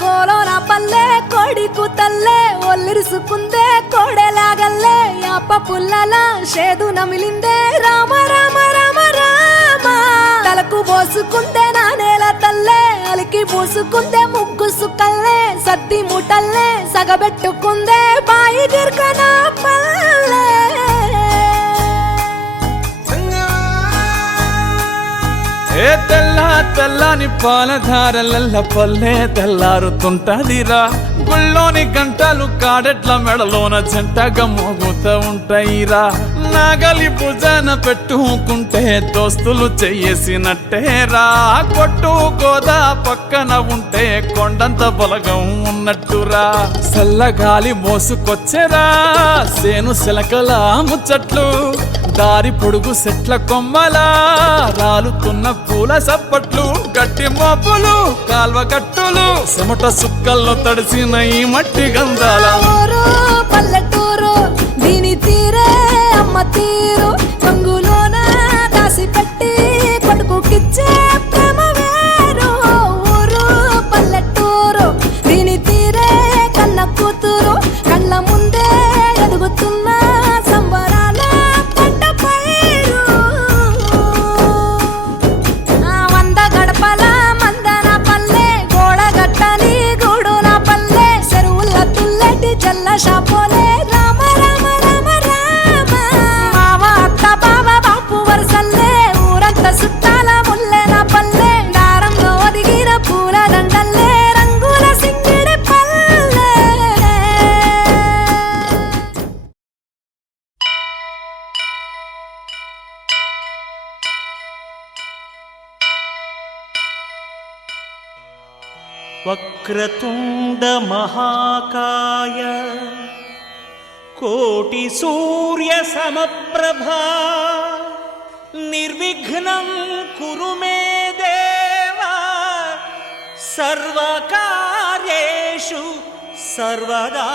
కోలోన పల్లె కొడికు తల్లే ఒల్లిరుసుకుందే కోడెలాగల్లే యాప పుల్లల షేదు నమిలిందే రామ రామ రామ రామ తలకు పోసుకుందే నా నేల తల్లే అలికి పూసుకుందే ముగ్గు సుక్కల్లే సద్ది ముటల్లే సగబెట్టుకుందే బాయి గిర్కన పల్లె ఏ తెల్ల తెల్లని పాలధారలల్ల పల్లె తెల్లారుతుంటదిరా గుళ్ళోని గంటలు కాడెట్ల మెడలోన జంటగా మోగుతూ ఉంటాయిరా నాగలి భుజాన పెట్టుకుంటే దోస్తులు చెయ్యేసినట్టేరా కొట్టు గోదా పక్కన ఉంటే కొండంత బలగం ఉన్నట్టురా చల్లగాలి మోసుకొచ్చెరా సేను శిలకల ముచ్చట్లు దారి పొడుగు సెట్ల కొమ్మలా రాలుతున్న పూల సప్పట్లు గట్టి మోపులు కాల్వ గట్టులు చెమట సుక్కల్లో తడిసిన ఈ మట్టి గంధాల పల్లెటూరు దీని తీరే అమ్మ తీరు కొంగులోన దాసి పెట్టి కొడుకుకిచ్చే ప్రేమ వేరు ఊరు పల్లెటూరు దీని తీరే కన్న కూతురు కళ్ళ ముందే ఎదుగుతున్న సంబరాల పంట పైరు వంద గడపల మందన పల్లె గోడ గట్టని గూడున పల్లె చెరువుల తుల్లటి జల్ల షాపోలే రామ రామ రామ రామ మావ అత్త బావ బాపు వరసల్లే ఊరంత సుట్టాల ముల్లెన పల్లె దారంలో ఒదిగిన పూల దండల్లే రంగుల సింగిడి పల్లె వక్రతుండ మహాకాయ కోటి సూర్య సమప్రభా నిర్విఘ్నం కురు మే దేవా సర్వకార్యేషు సర్వదా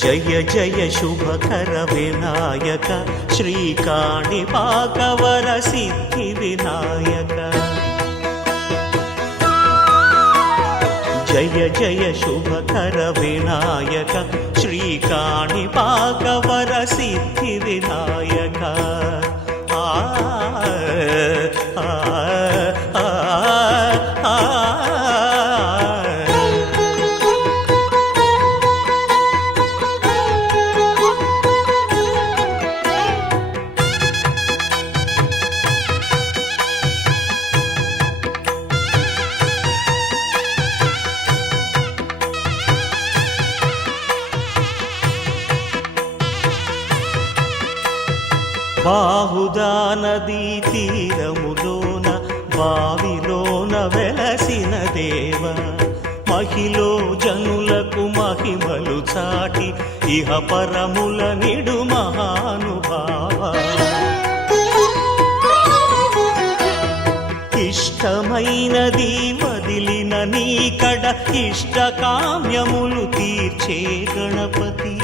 జయ జయ శుభకర వినాయక శ్రీకాణిపాకవర సిద్ధి వినాయక జయ జయ శుభకర వినాయక శ్రీకాణిపాకవర సిద్ధి వినాయక ఆ బాహుదా నదీ తీరములోన బావిలోన వెలసిన దేవ మహిలో జనులకు మహిమలు చాటి ఇహ పరముల నిడు మహానుభావ ఇష్టమైనది వదిలిన నీకడ ఇష్ట కామ్యములు తీర్చే గణపతి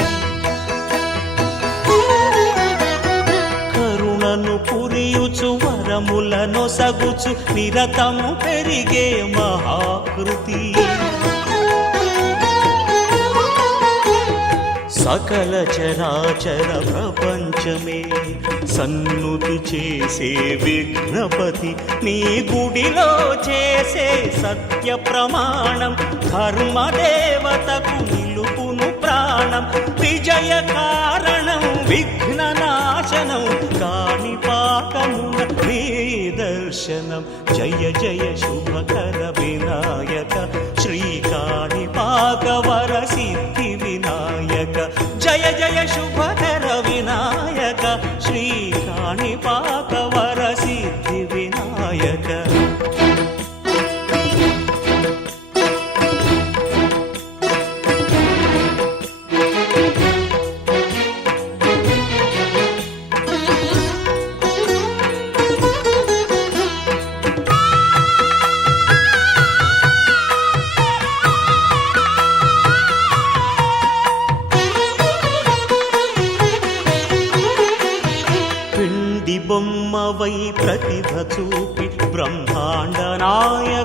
పురియుచు వరములను సగుచు నిరతము పెరిగే మహాకృతి సకల చరాచర ప్రపంచమే సన్నుతి చేసే విఘ్నపతి నీ గుడిలో చేసే సత్య ప్రమాణం ధర్మదేవతకు నిలుపును ప్రాణం విజయ కారణం విఘ్న నాశనం కాణిపాకమున నీ దర్శనం జయ జయ శుభకర వినాయక శ్రీకాణిపాకవర సిద్ధి వినాయక జయ జయ శుభకర వినాయక శ్రీకాణిపాకవర సిద్ధి వినాయక బ్రహ్మవై ప్రతిభ చూపి బ్రహ్మాండ నాయకుడివైనావు.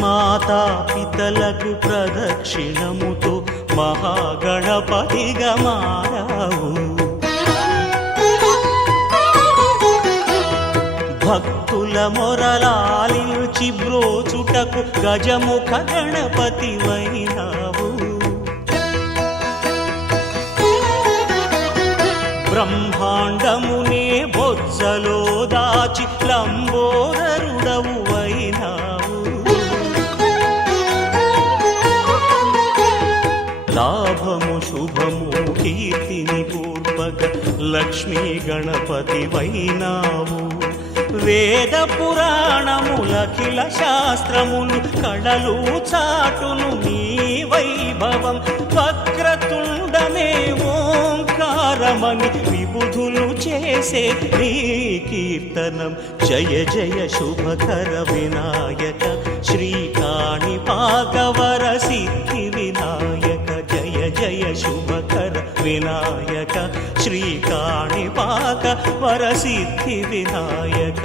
మాతా పితలకు ప్రదక్షిణముతో మహాగణపతిగా మారావు. భక్తుల మొరలాలించి బ్రోచుటకు గజముఖ గణపతివైనావు. బ్రహ్మాండమునే బొజ్జలో దాచి లంబోదరుడవు అయినావు. లాభము శుభము కీర్తిని పూర్వక లక్ష్మీ గణపతివైనావు. వేద పురాణములఖిల శాస్త్రములు కళలు చాటును నీ వైభవం. వక్రతుండమే ఓంకారమని విబుధులు చేసే నీ కీర్తనం. జయ జయ శుభకర వినాయక శ్రీకాణిపాకవర సిద్ధి వినాయక. జయ జయ శుభకర వినాయక శ్రీకాణిపాక వరసిద్ధి వినాయక.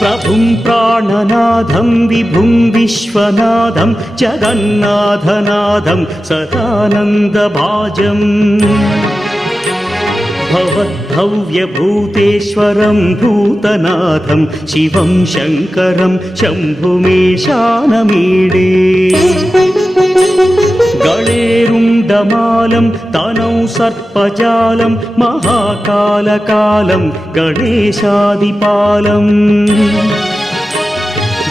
ప్రభుం ప్రాణనాథం విభుం విశ్వనాథం జగన్నాథనాథం సదానందభాజం. భవద్భవ్యభూతేశ్వరం భూతనాథం శివం శంకరం శంభుమేశానమీడే. గళేరుండమాలం తనౌ సర్పజాలం మహాకాలకాలం గణేశాదిపాలం.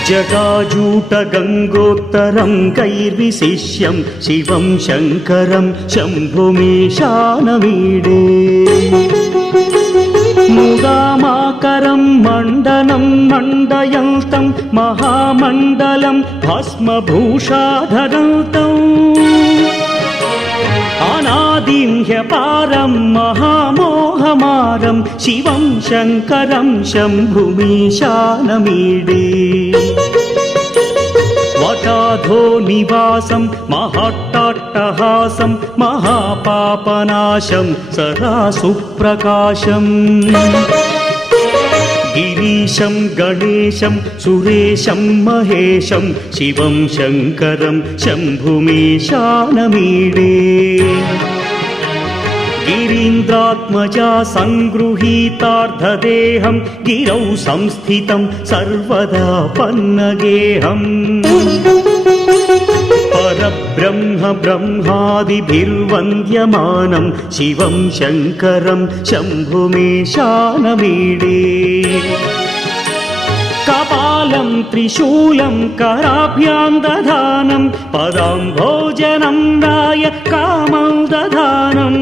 జటాజూట గంగోత్తరం కైర్విశిష్యం శివం శంకరం శంభుమేశానమీడే. ముదామాకరం మండనం మండయంతం మహామండలం భస్మభూషాధరంతం. అనాదిం హ్యపారం మహామోహమారం శివం శంకరం శంభుమీశానమీడే. వటాధో నివాసం మహాట్టాట్టహాసం మహాపాపనాశం సదా సుప్రకాశం. గిరీశం గణేశం సురేశం మహేశం శివం శంకరం శంభుమేశానమీడే. గిరీంద్రాత్మజా సంగృహీతార్ధదేహం గిరౌ సంస్థితం సర్వదా పన్నగేహం. పరబ్రహ్మ బ్రహ్మాదిభిర్వంద్యమానం శివం శంకరం శంభుమేశానమీడే. కపాలం త్రిశూలం కరాభ్యాం దధానం పదాంభోజనం రాయ కామం దధానం.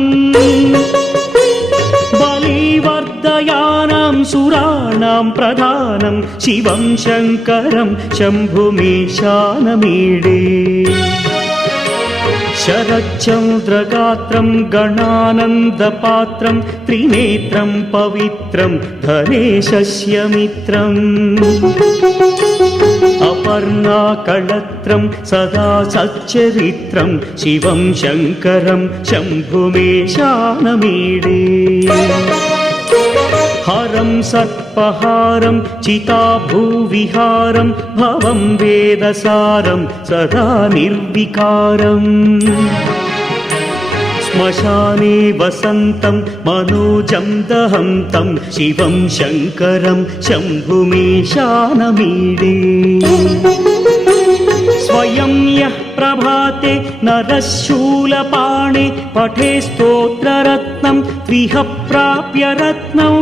బలివర్ధయానాం సురాణాం ప్రధానం శివం శంకరం శంభుమేశానమీడే. శరచంద్రగాత్రం గణానందపాత్రం త్రినేత్రం పవిత్రం ధనేశస్య మిత్రం. అపర్ణాకళత్రం సదా సచ్చరిత్రం శివం శంకరం శంభుమేశానమీడే. హరం సర్పహారం చితాభూవిహారం భవం వేదసారం సదా నిర్వికారం. శ్మశానే వసంతం మనోజం దహంతం శివం శంకరం శంభుమేశానమీడే. స్వయం యః ప్రభాతే నరశూలపాణే పఠే స్తోత్రరత్నం త్విహ ప్రాప్య రత్నం.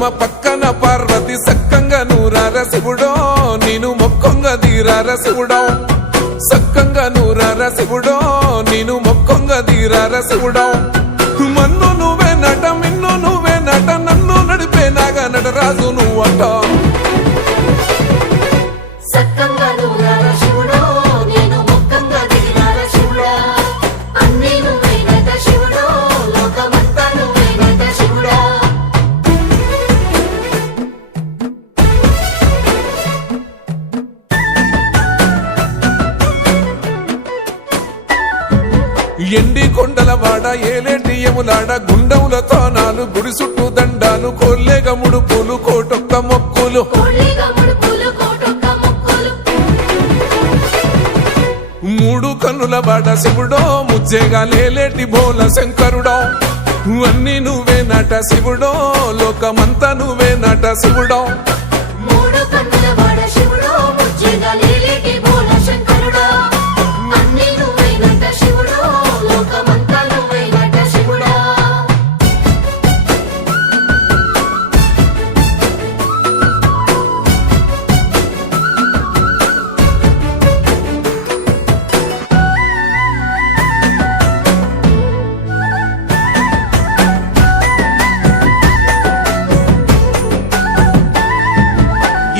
పరమ పక్కన పార్వతి సక్కంగా నూరార శివుడో నేను మొక్కొంగ దీరార శివుడో సక్కంగా నూరార శివుడో నేను మొక్కొంగ దీరార శివుడో మన్ను నువ్వే నట మిన్ను నువ్వే నట నన్ను నడిపే నాగా నటరాజు నువ్వట సక్కంగా నూరార శివుడో నేను మొక్కంగా దిగినార శివుడా అన్నీ నువ్వేనట శివుడో లోకమంతా నువ్వేనట శివుడా ఎండి కొండల వాడ ఏలేటి యములాడ గుండములతో నాలు గుడి చుట్టూ దండాలు కోల్లేగ ముడుపులు కోటొక్క మొక్కులు కోళ్ళిగా ముడుపులు కోటొక్క మొక్కులు మూడు కన్నుల బాడ శివుడో ముజ్జేగా లేలేటి బోల శంకరుడో అన్నీ నువ్వే నట శివుడో లోకమంతా నువ్వే నట శివుడో మూడు కన్నుల వాడ శివుడో ముజ్జేగా లేలేటి బోల శంకరుడా అన్నీ నువ్వేనట శివుడో లోకమంతా నువ్వేనట శివుడా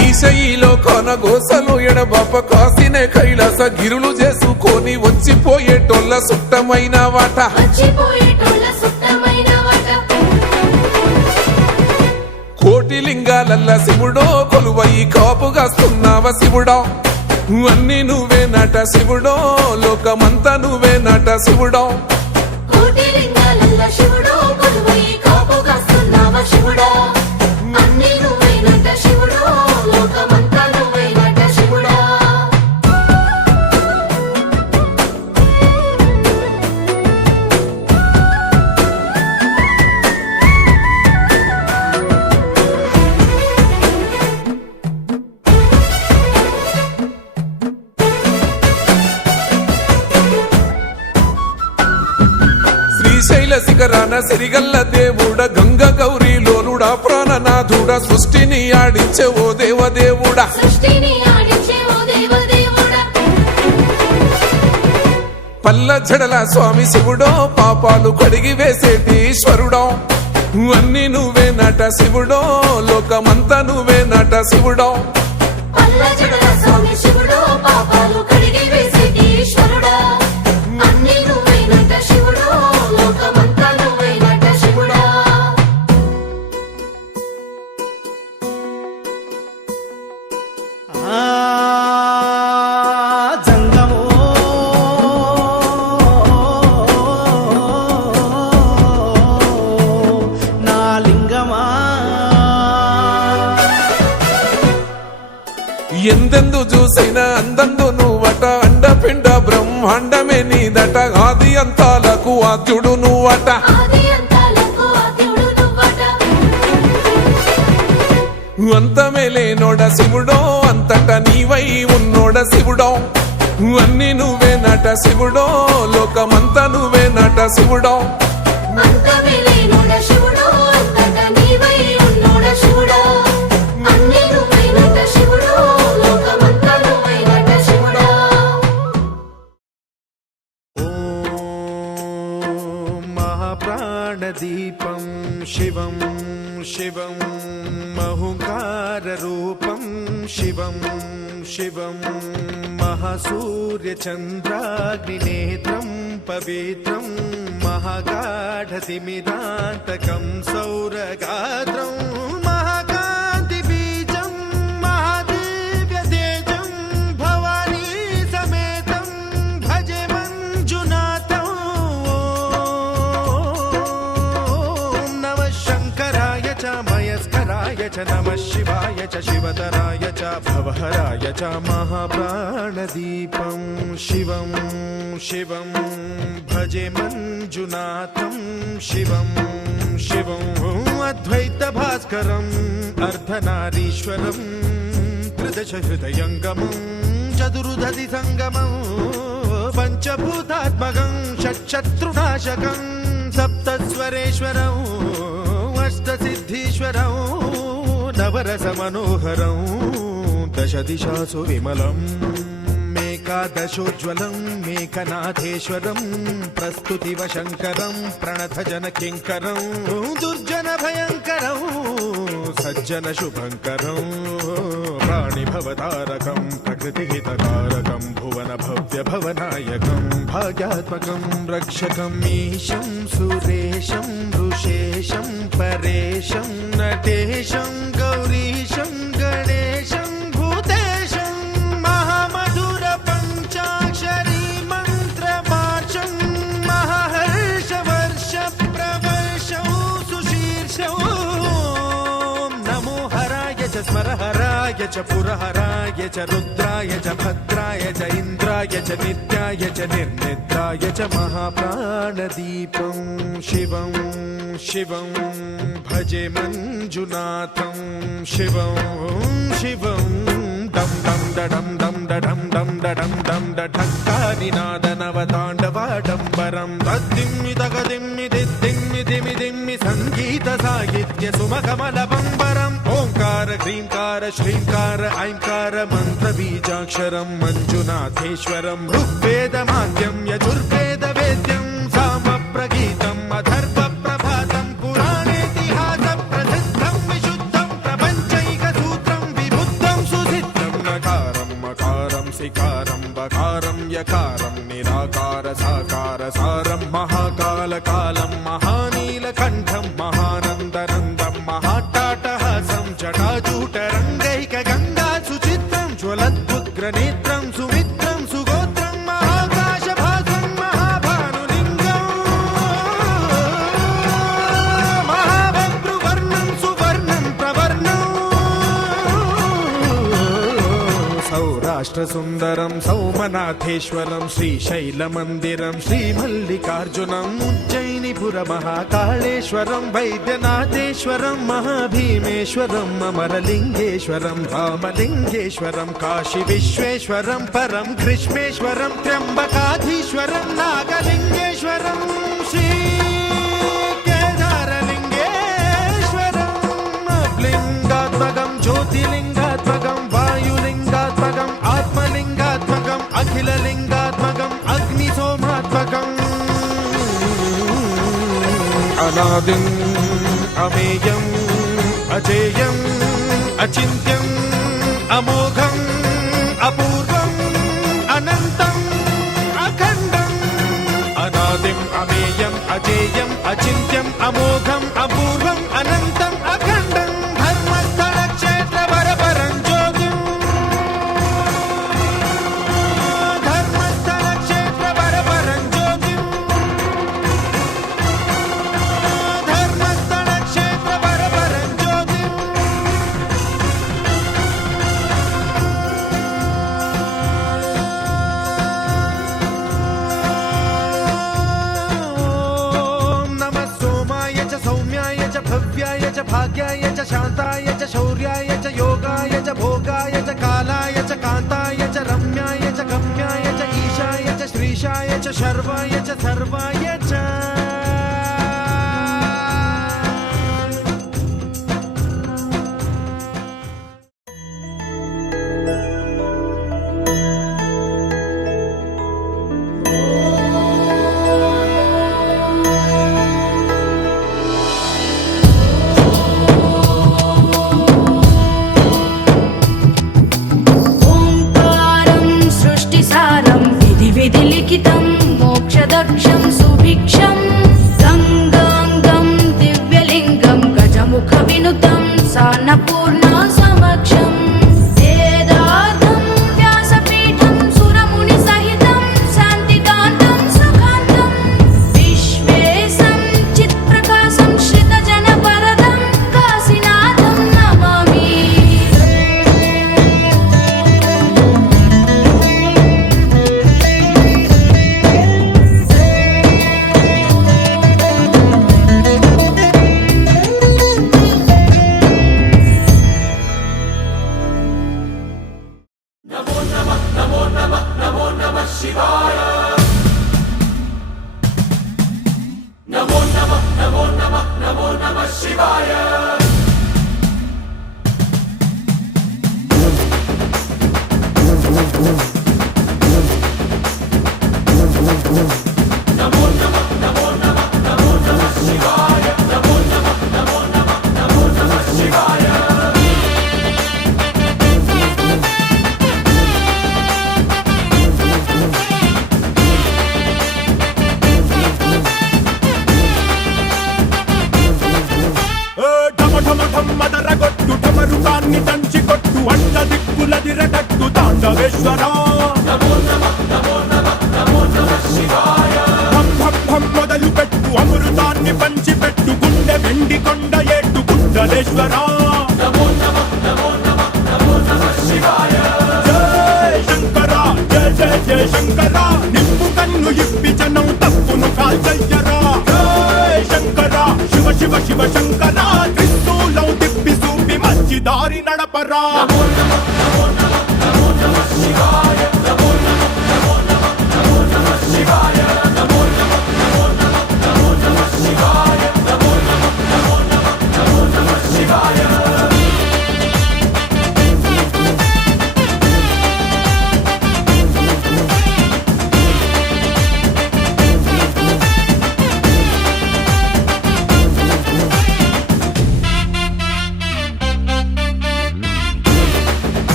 ఈశయిలో కొన గోసలు ఎడబాప కాసినే కైలాస గిరులు చేసుకొని వచ్చిపోయేటోళ్ళ సుట్టమైన వాట వచ్చిపోయేటోళ్ళ సుట్టమైన వాట కోటి లింగాలల్ల శివుడో కొలువయి కాపుగాస్తున్నావ శివుడో అన్నీ నువ్వే నట శివుడో లోకమంతా నువ్వే నట శివుడో కోటి లింగాలల్ల శివుడో కొలువై కాపుగాస్తున్నావ శివుడా అన్నీ నువ్వేనట శివుడో లోకమంతా నువ్వేనట శివుడా శ్రీశైల శిఖరాన సిరిగల్ల దేవుడ గంగ గౌరీ లోలుడా ప్రాణనాథుడా సృష్టిని ఆడించే ఓ దేవదేవుడా సృష్టిని ఆడించే ఓ దేవదేవుడా పల్ల జడల స్వామి శివుడో పాపాలు కడిగి వేసేటి ఈశ్వరుడో అన్నీ నువ్వే నట శివుడో లోకమంతా నువ్వే నట శివుడో పల్ల జడల స్వామి శివుడో పాపాలు కడిగి వేసేటి ఈశ్వరుడా అన్నీ నువ్వేనట శివుడో లోకమంతా నువ్వేనట శివుడా జంగమో నా లింగమా ఎందెందు చూసైనా అందందు నువ్వట అండపిండ బ్రహ్మాండమే నీదట ఆది అంతాలకు ఆద్యుడు నువ్వట ఆది అంతాలకు ఆద్యుడు నువ్వట అంతమే లేనోడ శివుడో అంతట నీవై ఉన్నోడ శివుడో అన్నీ నువ్వే నట శివుడో లోకమంతా నువ్వే నట శివుడో అంతమే లేనోడ శివుడో అంతట నీవై ఉన్నోడ శివుడా అన్నీ నువ్వేనట శివుడో లోకమంతా నువ్వేనట శివుడా మహాప్రాణదీపం శివం శివం మహుంకారరూపం శివం శివం మహాసూర్యచంద్రాగ్నినేత్రం పవిత్రం మహాగాఢతిమిరాంతకం సౌరగాత్రం మహాకాంతిబీజం మహాదివ్యతేజం భవానీ సమేతం భజే మంజునాథం ఓం నమః శంకరాయ చ మయస్కరాయ చ నమః శివాయ చ శివతరాయ చ భవహరాయ చ మహాప్రాణదీపం శివం శివం భజే మంజునాథం శివం శివం అద్వైత భాస్కరం అర్ధనారీశ్వరం త్రిదశ హృదయంగమం చతురుదధి సంగమం పంచభూతాత్మకం షట్శత్రునాశకం సప్తస్వరేశ్వరం అష్టసిద్ధీశ్వరం నవరసమనోహరం దశ దిశాసు విమలం మేకాదశోజ్వలం మేఘనాథేశ్వరం ప్రస్తుతివ శంకరం ప్రణత జన కింకరం దుర్జన భయంకరం సజ్జన శుభంకరం ప్రాణిభవతారకం ప్రకృతిహితకారకం భువన భవ్య భవనాయకం భాగ్యాత్మకం రక్షకం ఈశం సురేశం ఋషేశం పరేశం నటేశం గౌరీశం గణేశం భూతేశం మహామధుర పంచాక్షరీ మంత్రవాచం మహాహర్ష వర్ష ప్రవర్షం సుశీర్షం నమో హరాయ చ స్మరహరాయ చ పురహరాయ చ రుద్రాయ చ భద్రాయ చ ఇంద్రాయ చ నిత్యాయ చ నిర్నిద్రాయ చ మహాప్రాణదీపం శివం శివం భజే మంజునాథం శివం శివం దం దం దడం దం దడం దం దడం దం దఠక్కానినాద నవతాండవాడంబరం తద్దిమ్మి తగదిమ్మి దిద్దిమ్మి దిమి దిమ్మి సంగీత సాహిత్య సుమకమల బంబరం ఓంకార హ్రీంకార శ్రీంకార ఐంకార మంత్ర బీజాక్షరం మంజునాథేశ్వరం ఋగ్వేద మాద్యం యజుర్వేద వేద్యం సామ ప్రగీతం అథర్వ ప్రభాతం పురాణేతిహాస ప్రసిద్ధం విశుద్ధం ప్రపంచైక సూత్రం విబుద్ధం సుసిద్ధం నకారం మకారం సికారం బకారం యకారం నిరాకార సాకార సారం మహాకాల కాలం మహానీలకంఠం మహానందనందం మహాటాటహాసం జటాజూటరంగైక గంగా సుచిత్రం జ్వలద్భుగ్రనేత్రం సుమిత్రం సుగోత్రం మహాకాశభాసం మహాభానులింగం మహాభద్రువర్ణం సువర్ణం ప్రవర్ణం సౌరాష్ట్ర సుందరం సౌమనాథేశ్వరం శ్రీశైలమందిరం శ్రీమల్లికార్జునం ఉజ్జయినిపుర మహాకాళేశ్వరం వైద్యనాథేశ్వరం మహాభీమేశ్వరం అమరలింగేశ్వరం రామలింగేశ్వరం కాశీ విశ్వేశ్వరం పరం కృష్ణేశ్వరం త్ర్యంబకాధీశ్వరం నాగలింగేశ్వరం శ్రీ కేదారలింగేశ్వరం లింగాత్మకం జ్యోతిలింగాత్మకం వాయులింగాత్మకం ఆత్మలింగాత్మకం అఖిలలింగాత్మకం అగ్నిసోమాత్మకం అనాదిం అమేయం అజేయం అచింత్యం అమోఘం అపూర్వం అనంతం అఖండం అనాదిం అమేయం అజేయం అచింత్యం అమోఘం అపూర్వం అనంతం అఖండం ధర్మస్థల క్షేత్ర వరపరం జ్యోతిం ధర్మస్థల క్షేత్ర వరపరం జ్యోతిం ధర్మస్థల క్షేత్ర వరపరం జ్యోతిం ఓం నమః సోమాయ చ సౌమ్యాయ చ భవ్యాయ చ భాగ్యాయ చ శాంతాయ చ శౌర్యాయ చ యోగాయ చ భోగాయ చ కాలాయ చ కాంతాయ చ రమ్యాయ చ గమ్యాయ చ ఈశాయ చ శ్రీశాయ చ శర్వాయ చ సర్వాయ చ ఓంకారం సృష్టిసారం విధి విధి లిఖితం మోక్షదక్షం సుభిక్షం గంగాంగం దివ్యలింగం గజముఖ వినుతం సాన్నపూర్ణ సమక్షం వేదార్థం వ్యాసపీఠం సురముని సహితం శాంతికాంతం సుఖాంతం విశ్వేశం చిత్ప్రకాశం శ్రితజన వరదం కాశీనాథం నమామి అసురుణ్ణి దంచి కొట్టు అంట దిక్కులదిరటట్టు తాండవేశ్వరా మొదలు పెట్టు అమృతాన్ని పంచి పెట్టు గుండె వెండి కొండ ఏట్టు గుండలేశ్వరా జయ శంకర జయ జయ జయ శంకర నిప్పు కన్ను ఇప్పి జనం తప్పును కాల్చయ్యరా జయ శంకర శివ శివ శివ శంకర త్రిశూలం తిప్పి చూపి మంచి దారి నడపరా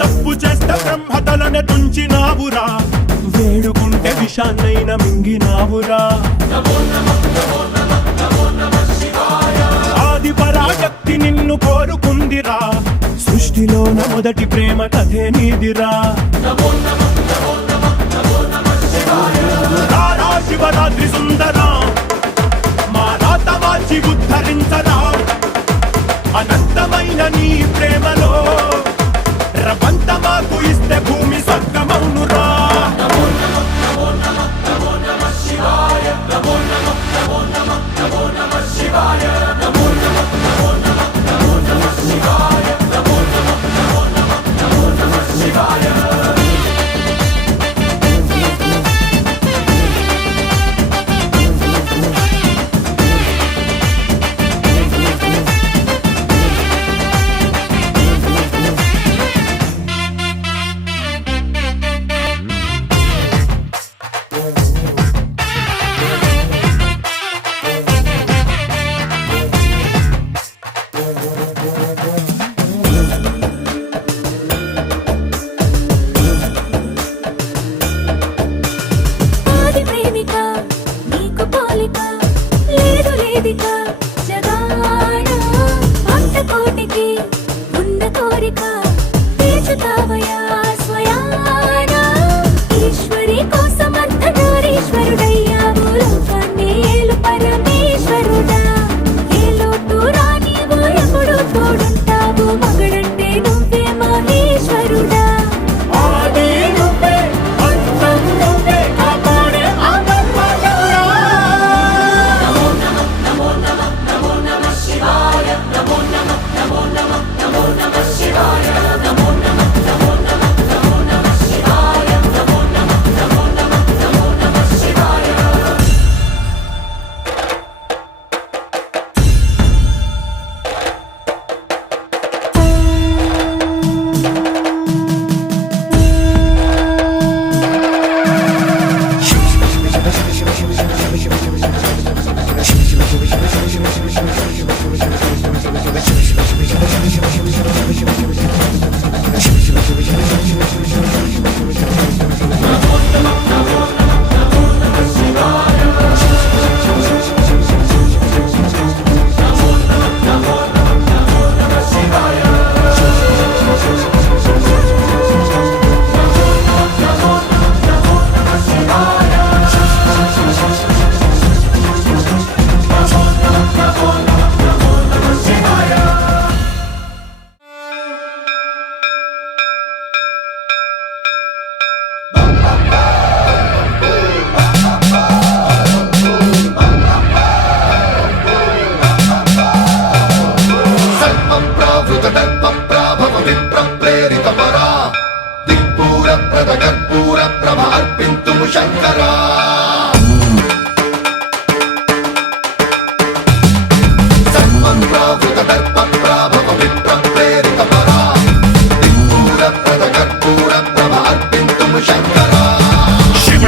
తప్పు చేస్తే బ్రహ్మతలనే తుంచినావురా వేడుకుంటే విషాన్నైన మింగినావురా ఆది పరాశక్తి నిన్ను కోరుకుందిరా సృష్టిలోన మొదటి ప్రేమ కథే నీదిరా రారా శివరాత్రి సుందరా మా రాత మార్చి ఉద్ధరించరా అనంతమైన నీ ప్రేమలో రవంత మాకు ఇస్తే భూమి స్వర్గమౌనురా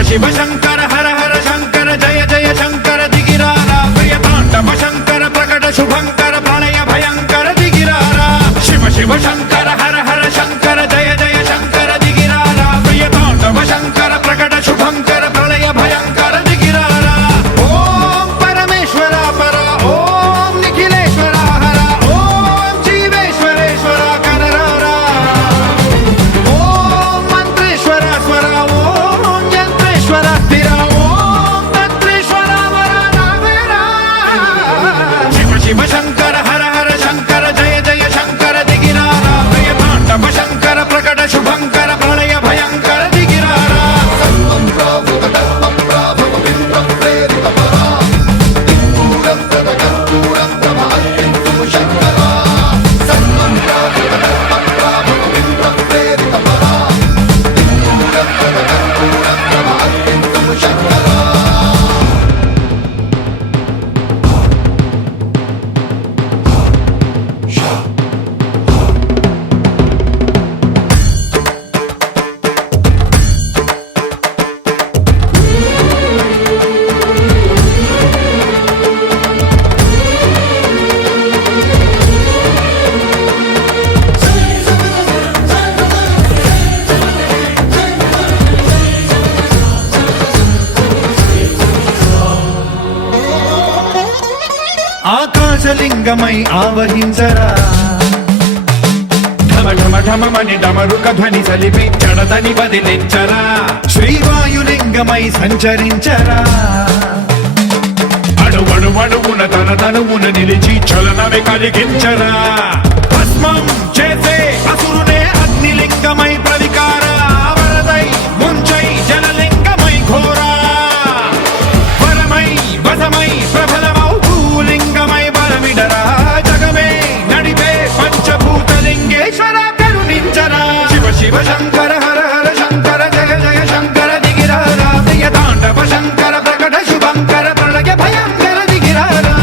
శివ శంకర హర హర శంకర జయ జయ శంకర దిగిరారా ప్రియ తాండవ శంకర ప్రకట శుభంకర ప్రళయ భయంకర దిగిరారా శివ శివ శంకర హర హర శంకర జయ జయ శంకర దిగిరారా ప్రియ తాండవ శంకర ప్రకట శుభంకర ప్రళయ ఆకాశలింగమై ఆవహించరా ఢమ ఢమ ఢమమని డమరుక ధ్వని సలిపి జడదని బదిలించరా శ్రీవాయులింగమై సంచరించరా అణువణువున తన తనువున నిలిచి చలనమే కలిగించరా భస్మం చేసే అసురునే అగ్నిలింగమై ప్రవికార వరదై ముంచై జలలింగమై ఘోరా వరమై వసమై ప్రబలమౌ భూలింగమై బలమిడరా జగమే నడిపే పంచభూతలింగేశ్వర కరుణించరా శివ శివ శంకర హర హర శంకర జయ జయ శంకర దిగిరారా ప్రియ తాండవ శంకర ప్రకట శుభంకర ప్రళయ భయంకర దిగిరారా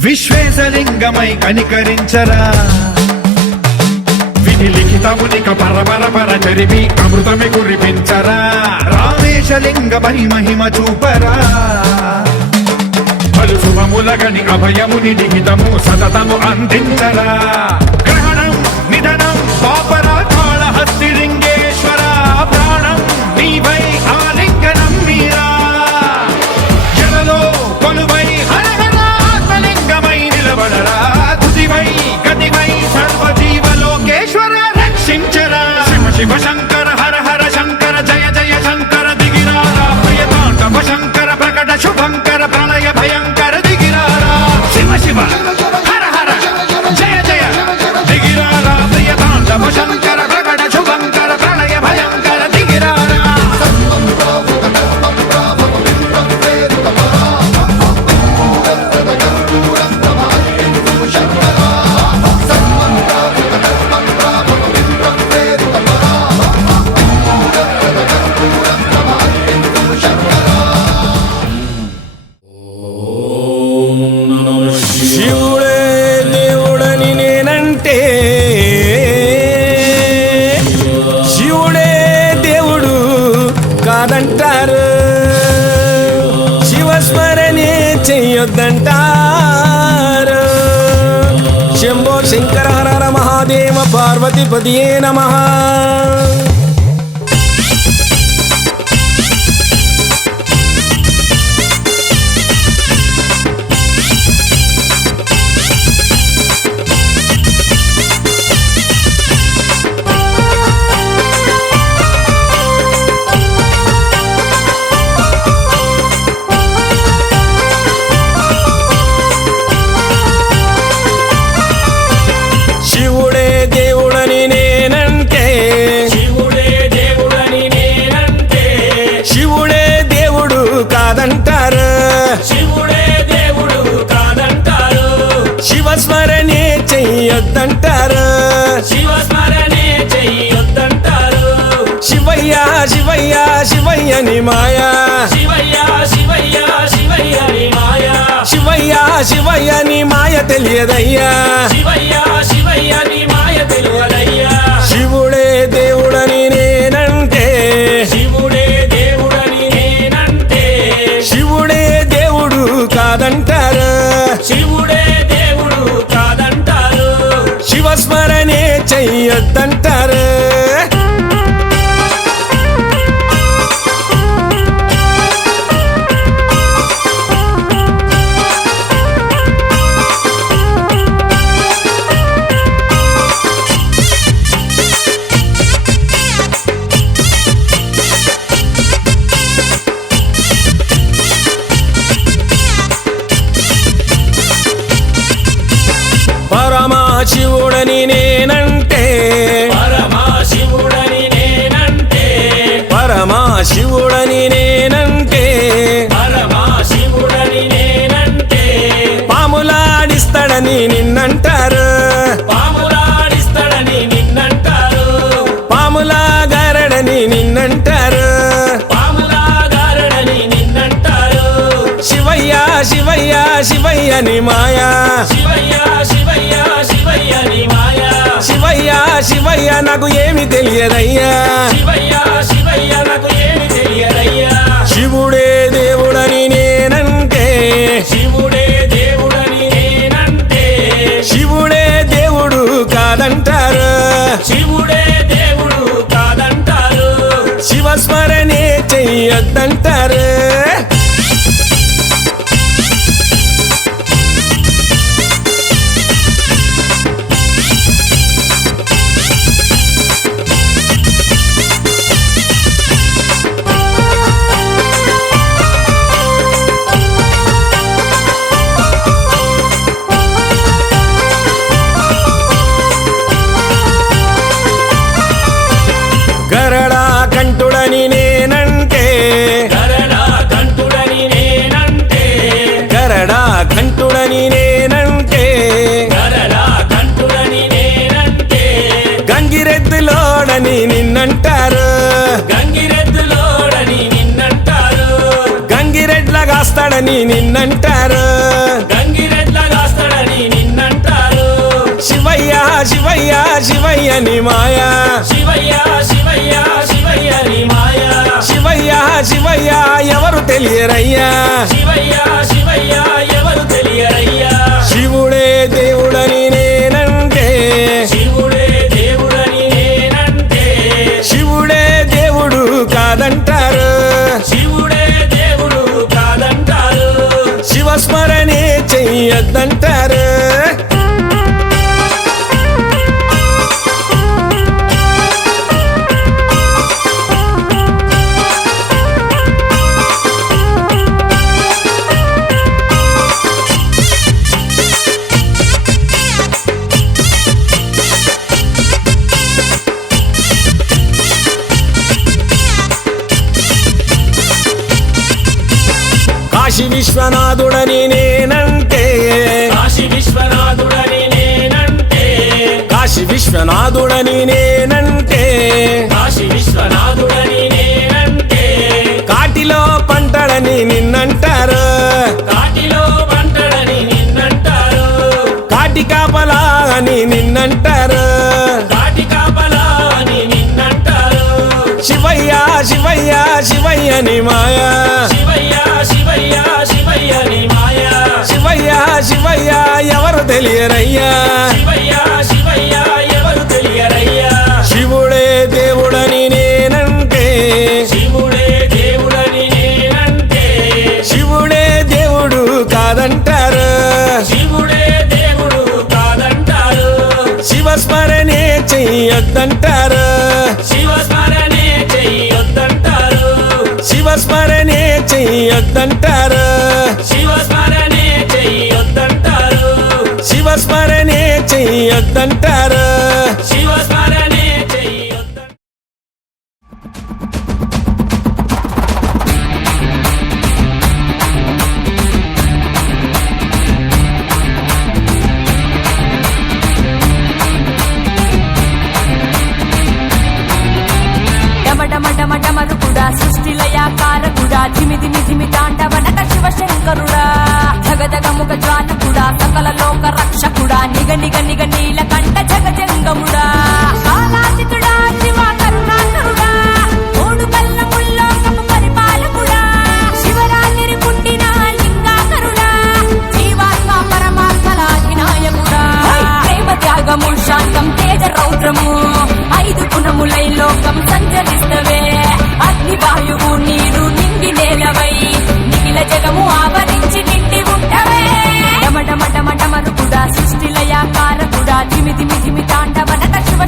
విశ్వేశలింగమై కనికరించరా విధి లిఖితమునిక పరపర పర చరివి అమృతమి కురిపించరా రామేశలింగమై మహిమ చూపరా పలు శుభములగని అభయముని లిఖితము సతతము అందించరా గ్రహణం నిధనం పాపరా కాళహస్తి లింగేశ్వర ప్రాణం నీవై ఆలింగనం మీరా జలలో కొలువై తుదివై గతివై సర్వజీవలోకేశ్వర రక్షించరా శివ శివ శంకర హర హర శంకర జయ జయ శంకర దిగిరారా ప్రియ తాండవ శంకర ప్రకట శుభంకర ప్రళయ భయంకర దిగిరారా శివ శివ హర హర జయ జయ దిగిరారా ప్రియ తాండవ శంకర ప్రకట శుభంకర ప్రళయ భయంకర దిగిరారా శివుడే దేవుడని నేనంటే శివుడే దేవుడు కాదంటారు శివస్మరణే చెయ్యొద్దంటారు శంభో శంకర హర హర మహాదేవ పార్వతీపతియే నమః శివుడే దేవుడని నేనంటే శివుడే దేవుడని నేనంటే శివుడే దేవుడు కాదంటారు శివుడే దేవుడు కాదంటారు శివస్మరణే చెయ్యొద్దంటారు శివస్మరణే చెయ్యొద్దంటారు శివయ్య శివయ్య శివయ్యని మాయా శివయ్య శివయ్య శివయ్యని మాయా శివయ్య శివయ్యని మాయ తెలియదయ్యా శివయ్య శివయ్యని మాయ తెలియదయ్యా శివుడే దేవుడని నేనంటే శివుడే దేవుడని నేనంటే శివుడే దేవుడు కాదంటారు శివుడే దేవుడు కాదంటారు శివస్మరణే చెయ్యొద్దంటారు పరమశివుడని నేనంటే పరమశివుడని నేనంటే పరమశివుడని నేనంటే పరమశివుడని నేనంటే పాములాడిస్తాడని నిన్నంటారు పాములాడిస్తాడని నిన్నంటారు పాములాగారడని నిన్నంటారు నీ మాయా శివయ్య శివయ్య శివయ్య నీ మాయా శివయ్య శివయ్య నాకు ఏమి తెలియదయ్యా శివయ్య శివయ్య నాకు ఏమి తెలియదయ్యా శివుడే దేవుడని నేనంటే శివుడే దేవుడని నేనంటే శివుడే దేవుడు కాదంటారు శివుడే దేవుడు కాదంటారు శివస్మరణే చెయ్యొద్దంటారు గరడా కంటుడని నేనంటే గరడా కంటుడని నేనంటే గరడా కంటుడని నేనంటే గరడా కంటుడని నేనంటే గంగిరెద్దులోడని నిన్నంటారు గంగిరెద్దులోడని నిన్నంటారు గంగిరెడ్లగాస్తాడని నిన్నంటారు గంగిరెద్లగాస్తాడని నిన్నంటారు శివయ్య శివయ్య శివయ్య నీ మాయా శివయ్య శివయ్య శివయ్య నీ మాయా శివయ్య శివయ్య ఎవరు తెలియరయ్యా శివయ్య శివయ్య ఎవరు తెలియరయ్యా శివుడే దేవుడని నేనంటే శివుడే దేవుడని నేనంటే శివుడే దేవుడు కాదంటారు శివుడే దేవుడు కాదంటారు శివస్మరణే చెయ్యొద్దంటారు కాశీ విశ్వనాథుడని నేనంటే కాశీ విశ్వనాథుడని నేనంటే కాశీ విశ్వనాథుడని నేనంటే కాశీ విశ్వనాథుడని నేనంటే కాటిలో పంటడని నిన్నంటారు కాటిలో పంటడని నిన్నంటారు కాటి కాపలా అని నిన్నంటారు కాటి కాపలా అని నిన్నంటారు శివయ్య శివయ్య శివయ్య నీ మాయా శివయ్య శివయ్య శివయ్య నీ మాయా శివయ్య శివయ్య ఎవరు తెలియరయ్యా శివయ్య శివయ్య ఎవరు తెలియరయ్యా శివుడే దేవుడని నేనంటే శివుడే దేవుడని నేనంటే శివుడే దేవుడు కాదంటారు శివుడే దేవుడు కాదంటారు శివస్మరణే చెయ్యొద్దంటారు శివస్మరణే చెయ్యొద్దంటారు శివస్మరణే చెయ్యొద్దంటారు శివస్మరణే చెయ్యొద్దంటారు శివస్మరణే చెయ్యొద్దంటారు శివస్మరణే చెయ్యొద్దంటారు డమడమడమడమరుకుడా సృష్టిలయాకారకుడా ధిమిధిమి ధిమి తాండవనక శివశంకరుడా జగదగముగ జ్వాలకుడా సకల లోక రక్షకుడా నిగ నిగ నిగ నీలకంఠ జగజంగముడా కాలాతీతుడా శివ కరుణాకరుడా మూడు కళ్ళ ముల్లోకము పరిపాలకుడా శివరాత్రి పుట్టిన లింగాకరుడా జీవాత్మ పరమాత్మలాధినాయకుడా ప్రేమ త్యాగము శాంతం తేజ రౌద్రము ఐదు గుణములై లోకం సంచరిస్తవే అగ్ని వాయువు నీరు నింగి నేలవై నిఖిల జగము ఆవరించి నిండి ఉంటవే డమడమడమడమరుకుడా సృష్టిలయాకారకుడా ధిమి ధిమి ధిమి తాండవనక శివ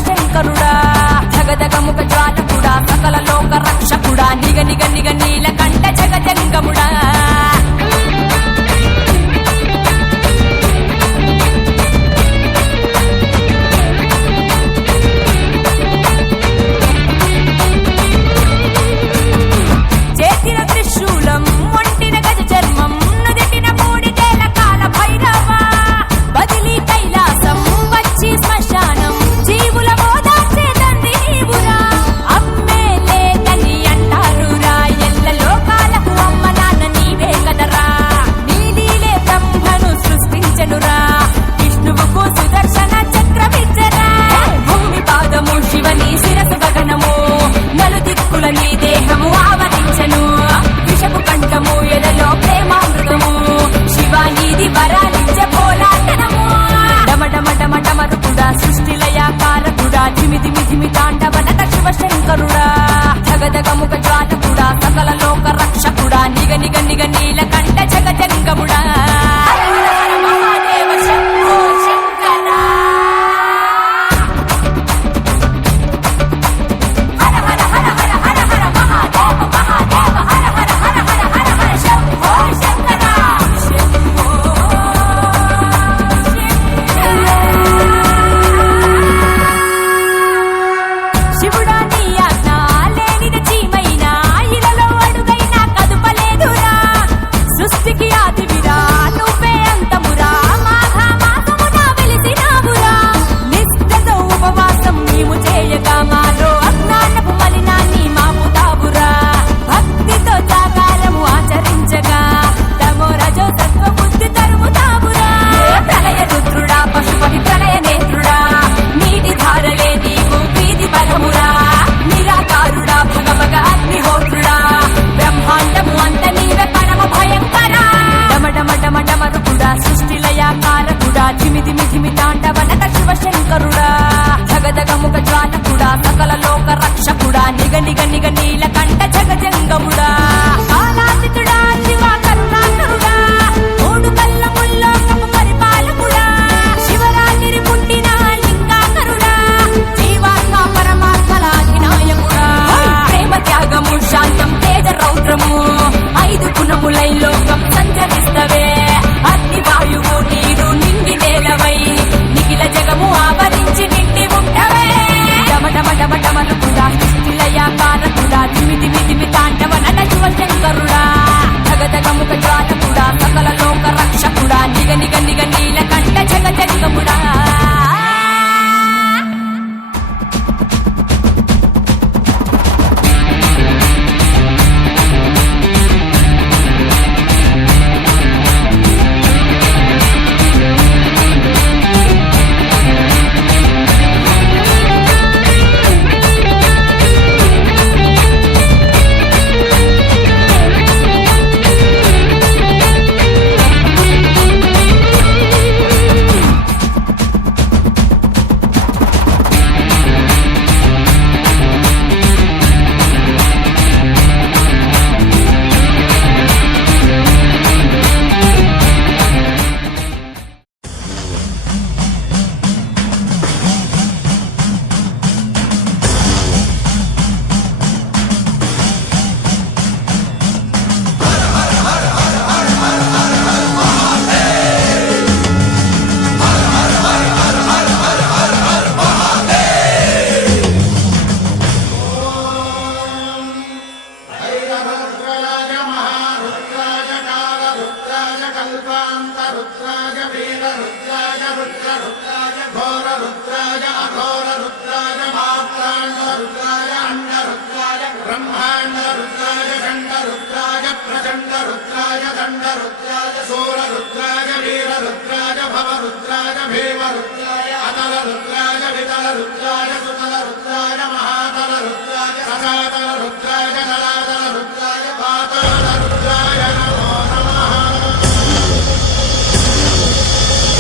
ధిమి ధిమి తాండవనక శివశంకరుడా జగదగముఖ జ్వాలకుడా సకల లోక రక్షకుడా నిగ నిగ నిగ నీలకంఠ జగజంగముడా కాలాతీతుడా శివ కరుణాకరుడా మూడు కళ్ళ ముల్లోకము పరిపాలకుడా శివరాత్రి పుట్టిన లింగాకరుడా జీవాత్మ పరమాత్మల అధినాయకుడా ప్రేమ త్యాగము శాంతం తేజ రౌద్రము ఐదు గుణములై లోకం సంచరిస్తవే అగ్ని వాయువు నీరు నింగి నేలవై నిఖిల జగము ఆవరించి నిండి ఉంటవే డమడమడమడమలు కూడా సృష్టిలయాకారకుడా ధిమి ధిమి ధిమి తాండవనన శివశంకరుడా జగదగముఖ జ్వాలకుడా సకల లోక రక్షకుడా నిగ నిగ నిగ నీలకంఠ జగజంగముడా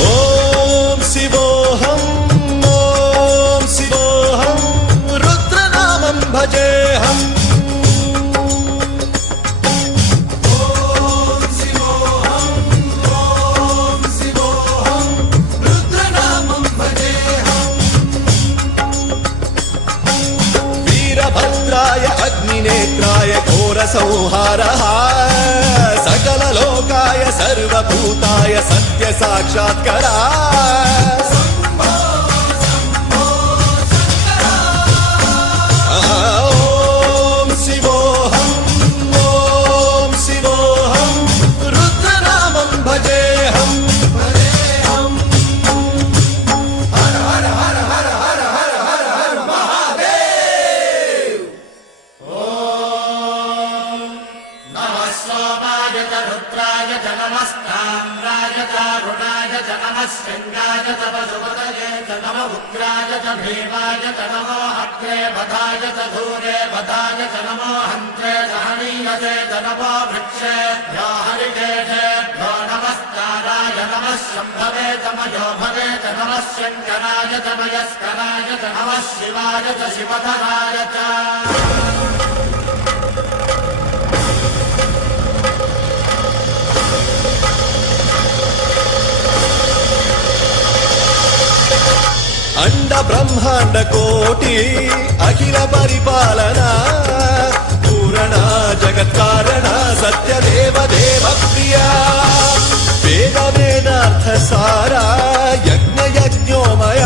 ఓం శివోహం రుద్రనామం భజేహం రుద్రనామం భజేహం వీరభద్రాయ అగ్నినేత్రాయ ఘోర సంహారః సకల లోకాయ సర్వభూతాయ సత్య సాక్షాత్కరా ఓం శివోహం రుద్రనామం భజేహం హర హర హర హర హర హర హర హర మహాదేవ్ రుద్రాయ చ నమస్తామ్రాయ చారుణాయ చ నమఃశృంగాయ చ పశుపతయే చ నమ ఉగ్రాయ చ భీమాయ చ నమో అగ్రే వధాయ చ ధూరే వధాయ చ నమో హంత్రే సహనీయసే చ నమో వృక్షేభ్యో హరికేశేభ్యో నమస్కారాయ నమః శంభవే చ మయోభవే చ నమః శంకరాయ చ మయస్కరాయ చ నమః శివాయ చ శివధరాయ చ అండ బ్రహ్మాండ కోటి అఖిల పరిపాలన పూరణ జగత్కారణ సత్యదేవ దేవ ప్రియ వేద వేదార్థ సారా యజ్ఞ యజ్ఞోమయ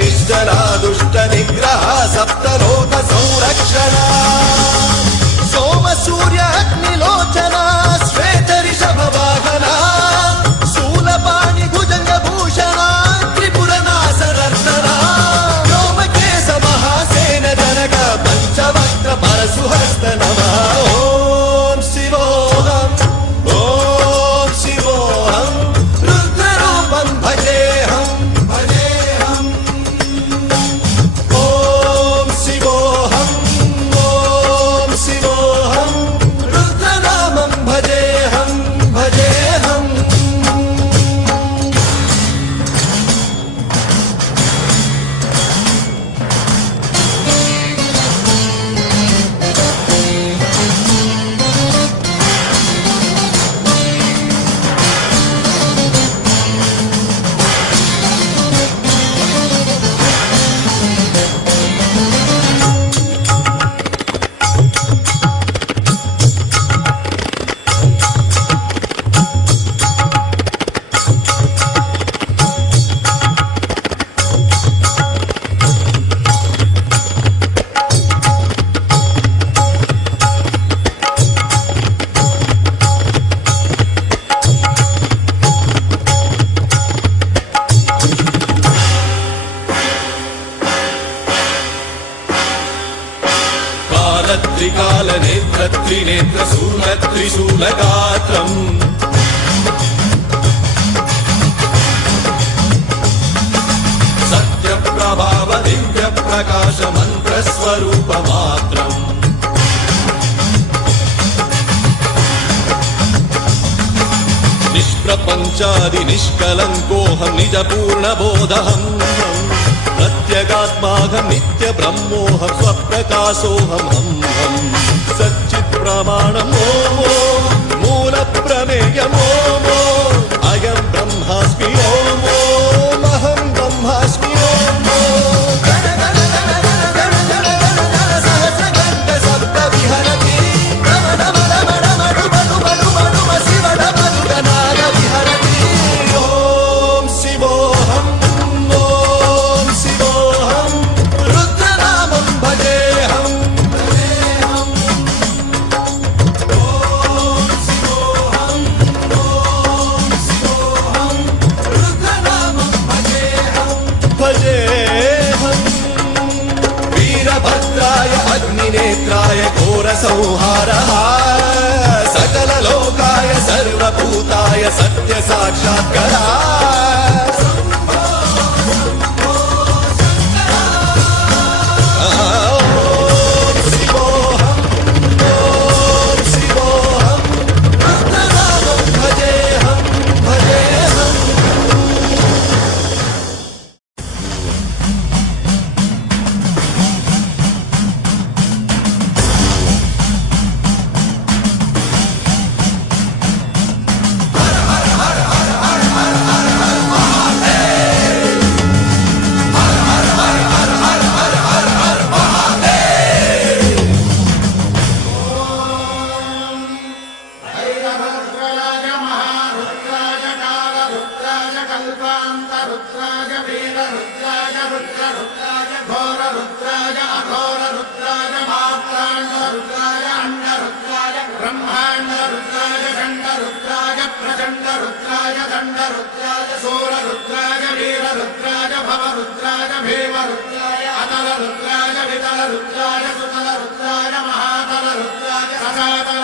నిశ్చలా దుష్ట నిగ్రహ సప్తలోక సంరక్షణ సోమ సూర్య అగ్నిలోచన శ్వేత రిషభ వాహన శూలపాణి భుజంగ భూషణ త్రిపుర నాశనర్తన వ్యోమకేశ మహాసేన జనక పంచవక్ర పరశుహస్త నమః ఓం శివోహం రుద్రరూపం భజే त्रिनेत्रशूलत्रिशूलगात्रम् सत्यप्रभाव दिव्यप्रकाश मन्त्रस्वरूपमात्रम् निष्प्रपञ्चादि निष्कलङ्कोऽहं निजपूर्णबोधहम् प्रत्यगात्माहं नित्यब्रह्मोऽहं स्वप्रकाशोऽहं हं सच्चित्प्रमाणम् ॐ मूलप्रमेयम् ॐ अयं ब्रह्मास्मि ॐ अहं ब्रह्मास्मि अग्निनेत्राय घोरसंहारः सकललोकाय सर्वभूताय सत्यसाक्षात्कारः महातल रुद्राय महातल रुद्राय